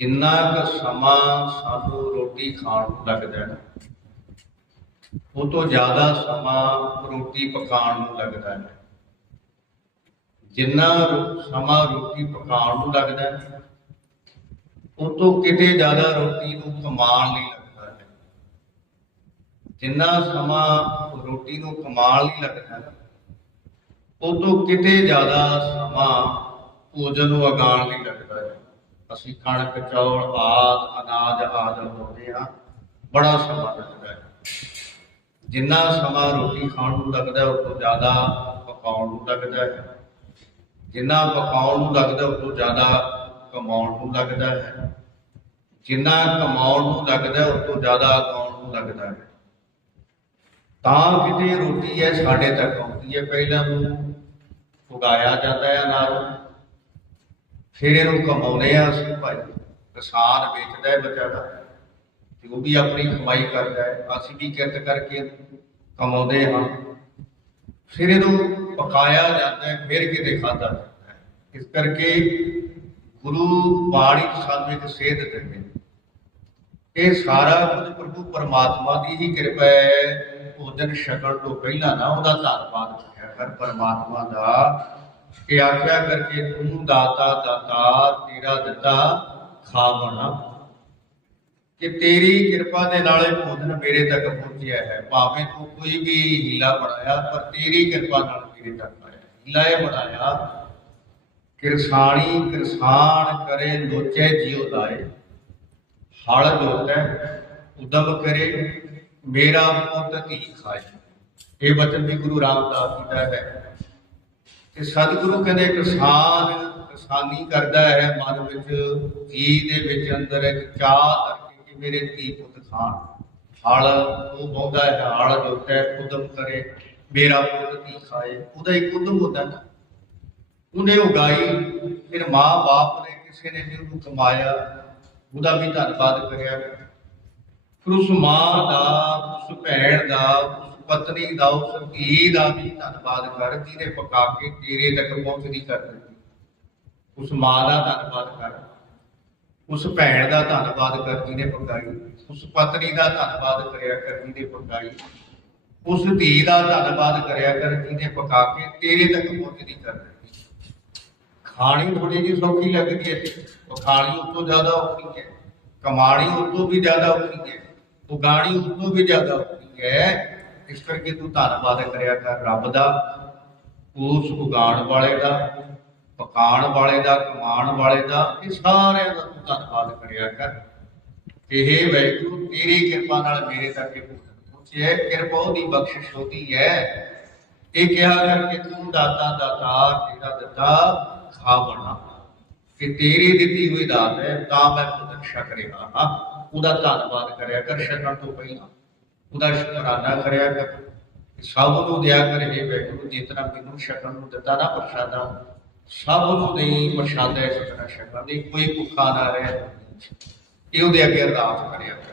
ਜਿੰਨਾ ਕੁ ਸਮਾਂ ਸਾਨੂੰ ਰੋਟੀ ਖਾਣ ਨੂੰ ਲੱਗਦਾ ਹੈ, ਉਹ ਤੋਂ ਜ਼ਿਆਦਾ ਸਮਾਂ ਰੋਟੀ ਪਕਾਉਣ ਨੂੰ ਲੱਗਦਾ ਹੈ। ਜਿੰਨਾ ਸਮਾਂ ਰੋਟੀ ਪਕਾਉਣ ਨੂੰ ਲੱਗਦਾ ਹੈ, ਉਹ ਤੋਂ ਕਿਤੇ ਜ਼ਿਆਦਾ ਰੋਟੀ ਨੂੰ ਕਮਾਉਣ ਲਈ ਲੱਗਦਾ ਹੈ। ਜਿੰਨਾ ਸਮਾਂ ਰੋਟੀ ਨੂੰ ਕਮਾਉਣ ਲਈ ਲੱਗਦਾ ਹੈ, ਉਹ ਤੋਂ ਕਿਤੇ ਜ਼ਿਆਦਾ ਸਮਾਂ ਭੋਜਨ ਨੂੰ ਉਗਾਉਣ ਲਈ ਲੱਗਦਾ ਹੈ। ਅਸੀਂ ਕਣਕ, ਚੌਲ, ਆਦ, ਅਨਾਜ ਆਦਿ ਲਾਉਂਦੇ ਹਾਂ। ਬੜਾ ਸਮਾਂ ਲੱਗਦਾ ਹੈ। ਜਿੰਨਾ ਸਮਾਂ ਰੋਟੀ ਖਾਣ ਨੂੰ ਲੱਗਦਾ ਉਸ ਤੋਂ ਜ਼ਿਆਦਾ ਪਕਾਉਣ ਨੂੰ ਲੱਗਦਾ ਹੈ। ਜਿੰਨਾ ਪਕਾਉਣ ਨੂੰ ਲੱਗਦਾ ਉਸ ਤੋਂ ਜ਼ਿਆਦਾ ਕਮਾਉਣ ਨੂੰ ਲੱਗਦਾ ਹੈ। ਜਿੰਨਾ ਕਮਾਉਣ ਨੂੰ ਲੱਗਦਾ ਉਸ ਤੋਂ ਜ਼ਿਆਦਾ ਉਗਾਉਣ ਨੂੰ ਲੱਗਦਾ ਹੈ। ਤਾਂ ਕਿਤੇ ਰੋਟੀ ਹੈ ਸਾਡੇ ਤੱਕ ਆਉਂਦੀ ਹੈ ਪਹਿਲਾਂ ਨੂੰ ਉਗਾਇਆ ਜਾਂਦਾ ਹੈ ਅਨਾਜ। ਫਿਰ ਇਹਨੂੰ ਕਮਾਉਂਦੇ ਆ ਅਸੀਂ ਭਾਈ। ਕਿਸਾਨ ਵੇਚਦਾ ਹੈ ਵਿਚਾਰਾ, ਤੇ ਉਹ ਵੀ ਆਪਣੀ ਕਮਾਈ ਕਰਦਾ ਹੈ। ਅਸੀਂ ਵੀ ਕਿਰਤ ਕਰਕੇ ਕਮਾਉਂਦੇ ਹਾਂ। ਫਿਰ ਇਹਨੂੰ ਪਕਾਇਆ ਜਾਂਦਾ ਹੈ, ਫਿਰ ਕਿਤੇ ਖਾਧਾ ਜਾਂਦਾ ਹੈ। ਇਸ ਕਰਕੇ ਗੁਰੂ ਬਾਣੀ ਸਾਨੂੰ ਇੱਕ ਸੇਧ ਦਿੰਦੇ ਇਹ ਸਾਰਾ ਕੁਝ ਪ੍ਰਭੂ ਪਰਮਾਤਮਾ ਦੀ ਹੀ ਕਿਰਪਾ ਹੈ। ਭੋਜਨ ਛਕਣ ਤੋਂ ਪਹਿਲਾਂ ਨਾ ਉਹਦਾ ਧੰਨਵਾਦ ਕਰਿਆ ਕਰ, ਪਰਮਾਤਮਾ ਦਾ। ਕਿ ਆਖਿਆ ਕਰਕੇ ਤੂੰ ਦਾਤਾ ਦਾਤਾ ਤੇਰਾ ਦਿੱਤਾ ਖਾ ਕਿ ਤੇਰੀ ਕਿਰਪਾ ਦੇ ਨਾਲ ਇਹ ਭੋਜਨ ਮੇਰੇ ਤੱਕ ਪਹੁੰਚਿਆ ਹੈ। ਭਾਵੇਂ ਤੂੰ ਕੋਈ ਵੀ ਹੀਲਾ ਬਣਾਇਆ, ਪਰ ਤੇਰੀ ਕਿਰਪਾ ਨਾਲ ਮੇਰੇ ਤੱਕ ਆਇਆ। ਹੀਲਾ ਇਹ ਬਣਾਇਆ, ਕਿਰਸਾਣੀ ਕਿਰਸਾਨ ਕਰੇ, ਲੋਚੇ ਜਿਉ ਲਾਏ। ਹਲ ਜੋਤੈ, ਉਦਮ ਕਰੇ, ਮੇਰਾ ਪੁੱਤ ਧੀ ਖਾਏ। ਇਹ ਬਚਨ ਵੀ ਗੁਰੂ ਰਾਮਦਾਸ ਜੀ ਦਾ ਹੈ। ਕਿ ਸਤਿਗੁਰੂ ਕਹਿੰਦੇ ਕਿਸਾਨ ਕਿਸਾਨੀ ਕਰਦਾ ਹੈ, ਮਨ ਵਿੱਚ ਜੀ ਦੇ ਵਿੱਚ ਅੰਦਰ ਇੱਕ ਚਾਹ ਕਿ ਮੇਰੇ ਧੀ ਪੁੱਤ ਖਾਣ। ਹਲ, ਉਹ ਬੋਦਾ ਹੈ, ਹਲ ਜੋਤੈ ਉਦਮ ਕਰੇ, ਮੇਰਾ ਪੁੱਤ ਧੀ ਖਾਏ। ਉਹਦਾ ਇੱਕ ਉਦਮ ਹੁੰਦਾ ਨਾ। ਉਹਨੇ ਉਗਾਈ, ਫਿਰ ਮਾਂ ਬਾਪ ਨੇ ਕਿਸੇ ਨੇ ਵੀ ਉਹਨੂੰ ਕਮਾਇਆ। ਉਹਦਾ ਵੀ ਧੰਨਵਾਦ ਕਰਿਆ। ਫਿਰ ਉਸ ਮਾਂ ਦਾ, ਉਸ ਭੈਣ ਦਾ, ਉਸ ਪਤਨੀ ਦਾ ਉਸ ਧੀ ਦਾ ਵੀ ਧੰਨਵਾਦ ਕਰ ਜਿਹਨੇ ਪਕਾ ਕੇ ਤੇਰੇ ਤੱਕ ਪਹੁੰਚਦੀ ਕਰ ਦਿੱਤੀ ਉਸ ਮਾਂ ਦਾ ਧੰਨਵਾਦ ਕਰ, ਉਸ ਭੈਣ ਦਾ ਧੰਨਵਾਦ ਕਰ ਜਿਹਨੇ ਪਕਾਈ। ਉਸ ਪਤਨੀ ਦਾ ਧੰਨਵਾਦ ਕਰਿਆ ਕਰ ਜਿਹਨੇ ਪਕਾਈ। ਉਸ ਧੀ ਦਾ ਧੰਨਵਾਦ ਕਰਿਆ ਕਰ ਜਿਹਨੇ ਪਕਾ ਕੇ ਤੇਰੇ ਤੱਕ ਪਹੁੰਚਦੀ ਕਰ ਦਿੱਤੀ ਖਾਣੀ ਥੋੜੀ ਜਿਹੀ ਸੌਖੀ ਲੱਗਦੀ ਹੈ। ਉਹ ਉਸ ਤੋਂ ਜ਼ਿਆਦਾ ਔਖੀ ਹੈ। ਕਮਾਣੀ ਉਸ ਤੋਂ ਵੀ ਜ਼ਿਆਦਾ ਔਖੀ ਹੈ। ਉਗਾਣੀ ਉਸ ਤੋਂ ਵੀ ਜ਼ਿਆਦਾ ਔਖੀ ਹੈ। ਇਸ ਕਰਕੇ ਤੂੰ ਧੰਨਵਾਦ ਕਰਿਆ ਕਰ ਰੱਬ ਦਾ ਉਸ ਉਗਾਣ ਵਾਲੇ ਦਾ, ਪਕਾਉਣ ਵਾਲੇ ਦਾ, ਕਮਾਉਣ ਵਾਲੇ ਦਾ, ਇਹ ਸਾਰਿਆਂ ਦਾ ਤੂੰ ਧੰਨਵਾਦ ਕਰਿਆ ਕਰ। ਕਿ ਵੈਗੁਰੂ ਤੇਰੀ ਕਿਰਪਾ ਨਾਲ ਮੇਰੇ ਤੱਕ ਇਹ ਪਹੁੰਚਿਆ ਕਿਰਪਾ ਉਹਦੀ ਬਖਸ਼ਿਸ਼ ਹੁੰਦੀ ਹੈ। ਇਹ ਕਿਹਾ ਕਰਕੇ ਤੂੰ ਦਾਤਾ ਦਾਤਾ, ਤੇਰਾ ਦਿੱਤਾ ਖਾ ਬਣਾ। ਕਿ ਤੇਰੀ ਦਿੱਤੀ ਹੋਈ ਦਾਤ ਹੈ, ਤਾਂ ਮੈਂ ਖੁਦ ਛਕ ਰਿਹਾ ਹਾਂ। ਉਹਦਾ ਧੰਨਵਾਦ ਕਰਿਆ ਕਰ ਛਕਣ ਤੋਂ ਪਹਿਲਾਂ। ਉਹਦਾ ਸ਼ੁਕਰਾਨਾ ਕਰਿਆ ਕਰ। ਸਭ ਨੂੰ ਦਿਆ ਕਰ ਇਹ ਵੈਗੁਰੂ, ਜਿਤਨਾ ਮੈਨੂੰ ਛਕਣ ਨੂੰ ਦਿੱਤਾ ਨਾ ਪ੍ਰਸ਼ਾਦਾ, ਸਭ ਨੂੰ ਦੇਈ ਪ੍ਰਸ਼ਾਦਾ ਇਸ ਤਰ੍ਹਾਂ ਛਕਣ ਦੀ, ਕੋਈ ਭੁੱਖਾ ਨਾ ਰਹੇ। ਇਹ ਉਹਦੇ ਅੱਗੇ ਅਰਦਾਸ ਕਰਿਆ ਕਰ।